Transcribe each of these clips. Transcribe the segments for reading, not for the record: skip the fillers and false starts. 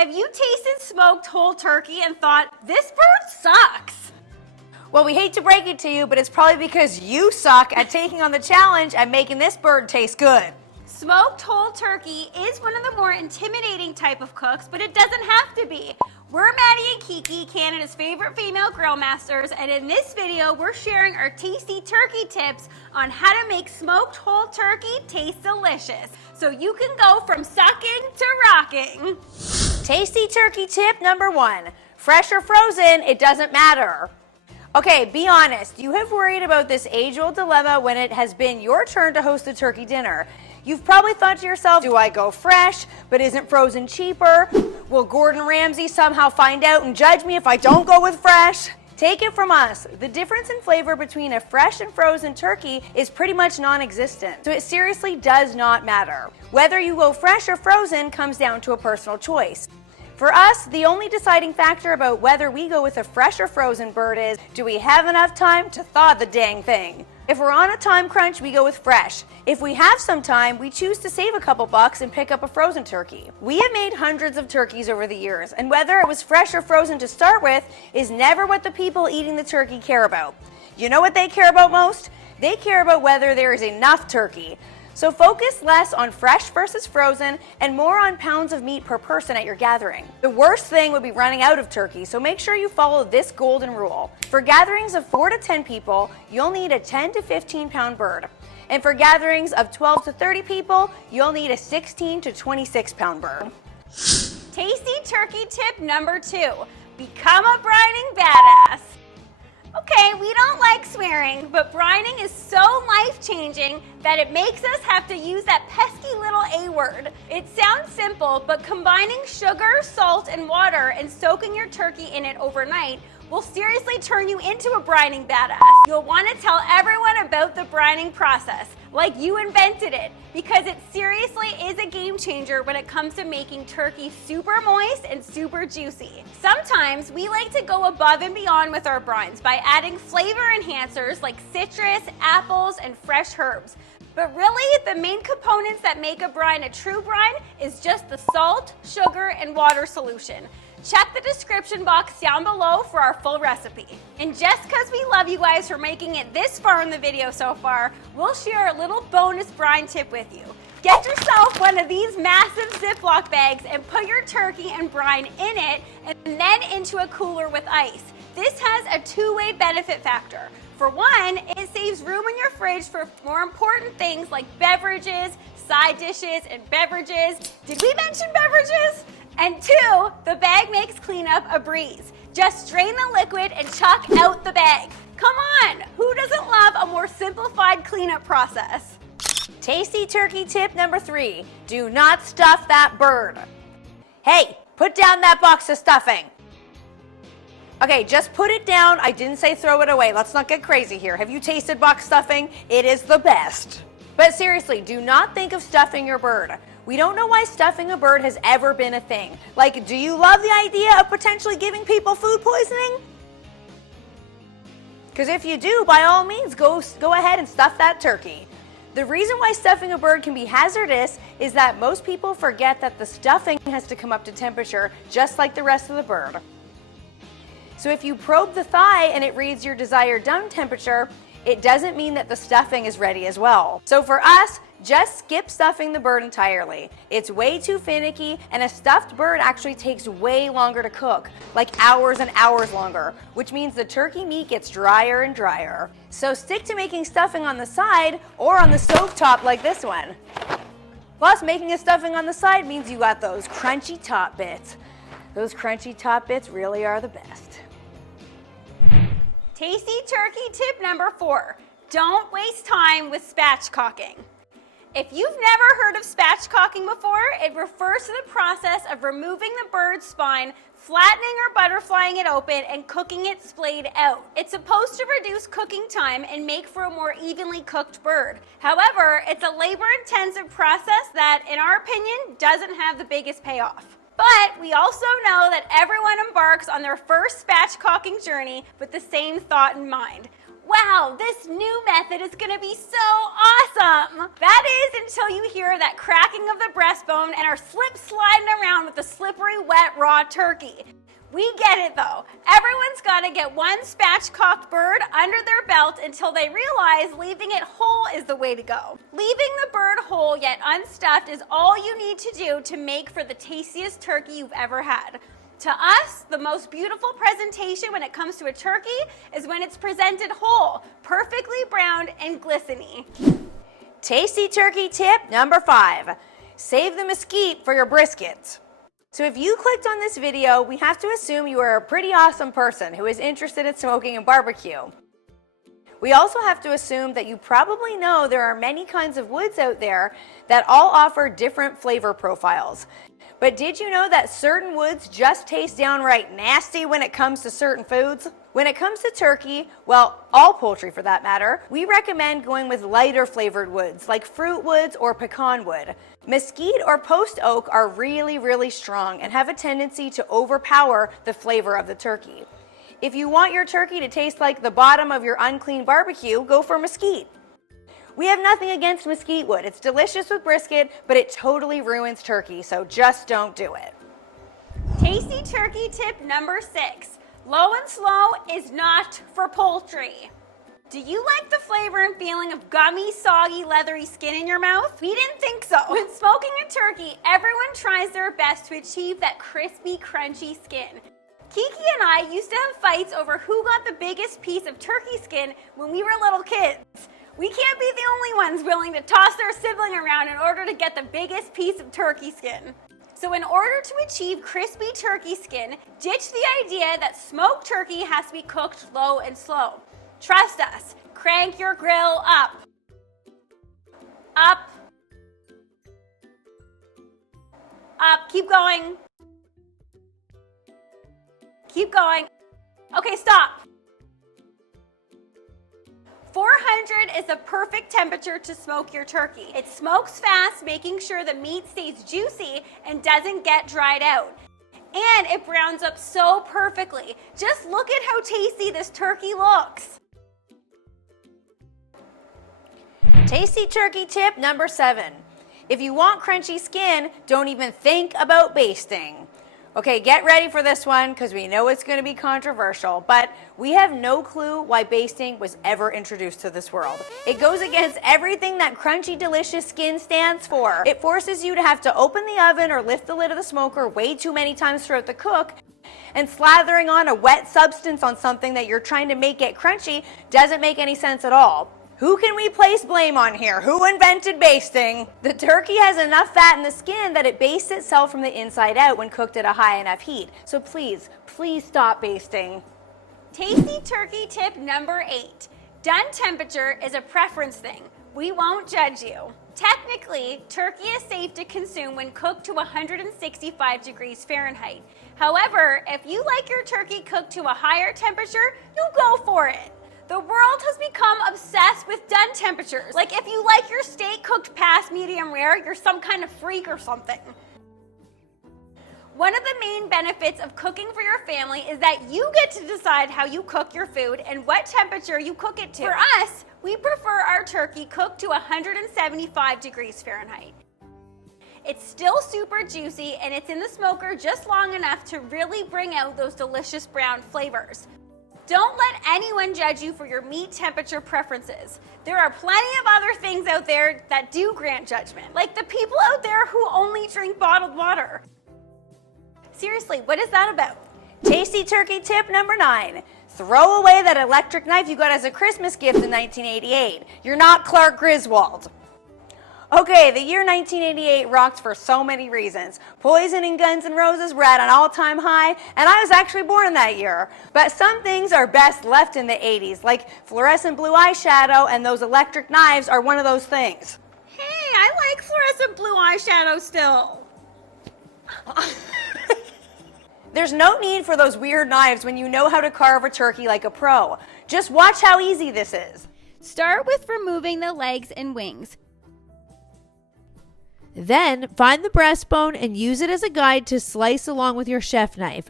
Have you tasted smoked whole turkey and thought, this bird sucks? Well, we hate to break it to you, but it's probably because you suck at taking on the challenge and making this bird taste good. Smoked whole turkey is one of the more intimidating type of cooks, but it doesn't have to be. We're Maddie and Kiki, Canada's favorite female grill masters, and in this video, we're sharing our tasty turkey tips on how to make smoked whole turkey taste delicious, so you can go from sucking to rocking. Tasty turkey tip number 1, fresh or frozen, it doesn't matter. Okay, be honest, you have worried about this age-old dilemma when it has been your turn to host a turkey dinner. You've probably thought to yourself, do I go fresh, but isn't frozen cheaper? Will Gordon Ramsay somehow find out and judge me if I don't go with fresh? Take it from us, the difference in flavor between a fresh and frozen turkey is pretty much non-existent, so it seriously does not matter. Whether you go fresh or frozen comes down to a personal choice. For us, the only deciding factor about whether we go with a fresh or frozen bird is, do we have enough time to thaw the dang thing? If we're on a time crunch, we go with fresh. If we have some time, we choose to save a couple bucks and pick up a frozen turkey. We have made hundreds of turkeys over the years, and whether it was fresh or frozen to start with is never what the people eating the turkey care about. You know what they care about most? They care about whether there is enough turkey. So focus less on fresh versus frozen and more on pounds of meat per person at your gathering. The worst thing would be running out of turkey, so make sure you follow this golden rule. For gatherings of 4 to 10 people, you'll need a 10 to 15 pound bird. And for gatherings of 12 to 30 people, you'll need a 16 to 26 pound bird. Tasty turkey tip number 2, become a brining badass. Okay, we don't like swearing, but brining is so life-changing that it makes us have to use that pesky little A word. It sounds simple, but combining sugar, salt, and water and soaking your turkey in it overnight will seriously turn you into a brining badass. You'll want to tell everyone about the brining process, like you invented it, because it seriously is a game changer when it comes to making turkey super moist and super juicy. Sometimes we like to go above and beyond with our brines by adding flavor enhancers like citrus, apples, and fresh herbs. But really, the main components that make a brine a true brine is just the salt, sugar, and water solution. Check the description box down below for our full recipe. And just because we love you guys for making it this far in the video so far, we'll share a little bonus brine tip with you. Get yourself one of these massive Ziploc bags and put your turkey and brine in it and then into a cooler with ice. This has a two-way benefit factor. For one, it saves room in your fridge for more important things like beverages, side dishes, and beverages. Did we mention beverages? And 2, the bag makes cleanup a breeze. Just strain the liquid and chuck out the bag. Come on, who doesn't love a more simplified cleanup process? Tasty turkey tip number 3, do not stuff that bird. Hey, put down that box of stuffing. Okay, just put it down. I didn't say throw it away. Let's not get crazy here. Have you tasted box stuffing? It is the best. But seriously, do not think of stuffing your bird. We don't know why stuffing a bird has ever been a thing. Like, do you love the idea of potentially giving people food poisoning? Because if you do, by all means, go ahead and stuff that turkey. The reason why stuffing a bird can be hazardous is that most people forget that the stuffing has to come up to temperature just like the rest of the bird. So if you probe the thigh and it reads your desired done temperature, it doesn't mean that the stuffing is ready as well. So for us, just skip stuffing the bird entirely. It's way too finicky, and a stuffed bird actually takes way longer to cook, like hours and hours longer, which means the turkey meat gets drier and drier. So stick to making stuffing on the side or on the stovetop like this one. Plus, making a stuffing on the side means you got those crunchy top bits. Those crunchy top bits really are the best. Tasty turkey tip number 4, don't waste time with spatchcocking. If you've never heard of spatchcocking before, it refers to the process of removing the bird's spine, flattening or butterflying it open, and cooking it splayed out. It's supposed to reduce cooking time and make for a more evenly cooked bird. However, it's a labor-intensive process that, in our opinion, doesn't have the biggest payoff. But we also know that everyone embarks on their first spatchcocking journey with the same thought in mind. Wow, this new method is gonna be so awesome! That is until you hear that cracking of the breastbone and are sliding around with the slippery, wet, raw turkey. We get it though. Everyone's gotta get one spatchcocked bird under their belt until they realize leaving it whole is the way to go. Leaving the bird whole yet unstuffed is all you need to do to make for the tastiest turkey you've ever had. To us, the most beautiful presentation when it comes to a turkey is when it's presented whole, perfectly browned and glistening. Tasty turkey tip number 5. Save the mesquite for your briskets. So if you clicked on this video, we have to assume you are a pretty awesome person who is interested in smoking and barbecue. We also have to assume that you probably know there are many kinds of woods out there that all offer different flavor profiles. But did you know that certain woods just taste downright nasty when it comes to certain foods? When it comes to turkey, well, all poultry for that matter, we recommend going with lighter flavored woods like fruit woods or pecan wood. Mesquite or post oak are really strong and have a tendency to overpower the flavor of the turkey. If you want your turkey to taste like the bottom of your unclean barbecue, go for mesquite. We have nothing against mesquite wood. It's delicious with brisket, but it totally ruins turkey, so just don't do it. Tasty turkey tip number 6. Low and slow is not for poultry. Do you like the flavor and feeling of gummy, soggy, leathery skin in your mouth? We didn't think so. When smoking a turkey, everyone tries their best to achieve that crispy, crunchy skin. Kiki and I used to have fights over who got the biggest piece of turkey skin when we were little kids. We can't be the only ones willing to toss their sibling around in order to get the biggest piece of turkey skin. So in order to achieve crispy turkey skin, ditch the idea that smoked turkey has to be cooked low and slow. Trust us, crank your grill up. Up. Up, keep going. Keep going. Okay, stop. 400 is the perfect temperature to smoke your turkey. It smokes fast, making sure the meat stays juicy and doesn't get dried out. And it browns up so perfectly. Just look at how tasty this turkey looks. Tasty turkey tip number 7. If you want crunchy skin, don't even think about basting. Okay, get ready for this one because we know it's going to be controversial, but we have no clue why basting was ever introduced to this world. It goes against everything that crunchy, delicious skin stands for. It forces you to have to open the oven or lift the lid of the smoker way too many times throughout the cook, and slathering on a wet substance on something that you're trying to make it crunchy doesn't make any sense at all. Who can we place blame on here? Who invented basting? The turkey has enough fat in the skin that it bastes itself from the inside out when cooked at a high enough heat. So please stop basting. Tasty turkey tip number 8. Done temperature is a preference thing. We won't judge you. Technically, turkey is safe to consume when cooked to 165 degrees Fahrenheit. However, if you like your turkey cooked to a higher temperature, you go for it. The world has become obsessed with done temperatures. Like if you like your steak cooked past medium rare, you're some kind of freak or something. One of the main benefits of cooking for your family is that you get to decide how you cook your food and what temperature you cook it to. For us, we prefer our turkey cooked to 175 degrees Fahrenheit. It's still super juicy and it's in the smoker just long enough to really bring out those delicious brown flavors. Don't let anyone judge you for your meat temperature preferences. There are plenty of other things out there that do grant judgment, like the people out there who only drink bottled water. Seriously, what is that about? Tasty turkey tip number 9. Throw away that electric knife you got as a Christmas gift in 1988. You're not Clark Griswold. Okay, the year 1988 rocked for so many reasons. Poison and Guns N' Roses were at an all-time high, and I was actually born that year. But some things are best left in the 80s, like fluorescent blue eyeshadow, and those electric knives are one of those things. Hey, I like fluorescent blue eyeshadow still. There's no need for those weird knives when you know how to carve a turkey like a pro. Just watch how easy this is. Start with removing the legs and wings. Then find the breastbone and use it as a guide to slice along with your chef knife.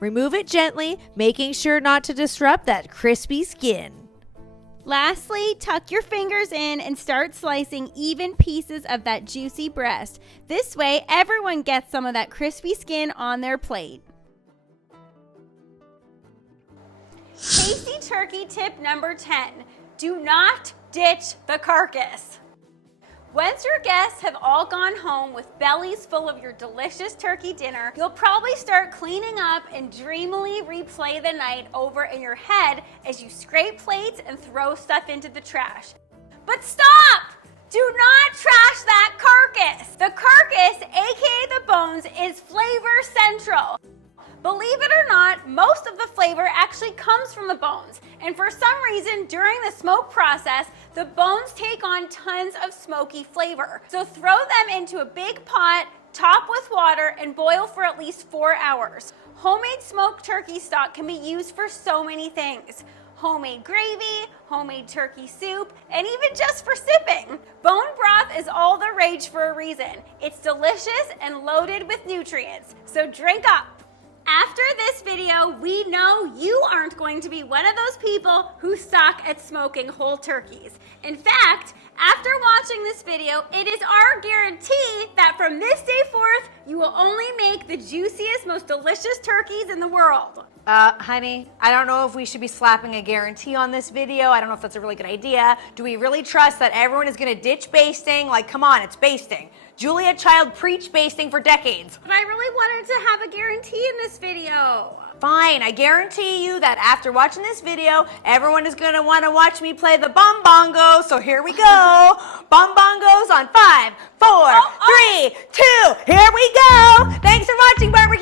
Remove it gently, making sure not to disrupt that crispy skin. Lastly, tuck your fingers in and start slicing even pieces of that juicy breast. This way, everyone gets some of that crispy skin on their plate. Tasty turkey tip number 10. Do not ditch the carcass. Once your guests have all gone home with bellies full of your delicious turkey dinner, you'll probably start cleaning up and dreamily replay the night over in your head as you scrape plates and throw stuff into the trash. But stop! Do not trash that carcass! The carcass, aka the bones, is flavor central. Believe it or not, most of the flavor actually comes from the bones. And for some reason, during the smoke process, the bones take on tons of smoky flavor. So throw them into a big pot, top with water, and boil for at least 4 hours. Homemade smoked turkey stock can be used for so many things. Homemade gravy, homemade turkey soup, and even just for sipping. Bone broth is all the rage for a reason. It's delicious and loaded with nutrients. So drink up. After this video, we know you aren't going to be one of those people who suck at smoking whole turkeys. In fact, after watching this video, it is our guarantee that from this day forth, you will only make the juiciest, most delicious turkeys in the world. Honey, I don't know if we should be slapping a guarantee on this video. I don't know if that's a really good idea. Do we really trust that everyone is gonna ditch basting? Like, come on, it's basting. Julia Child preached basting for decades. But I really wanted to have a guarantee in this video. Fine, I guarantee you that after watching this video, everyone is gonna wanna watch me play the bum bongo. So here we go. Bum bongos on 5, 4, 3, 2, here we go. Thanks for watching, Barbara.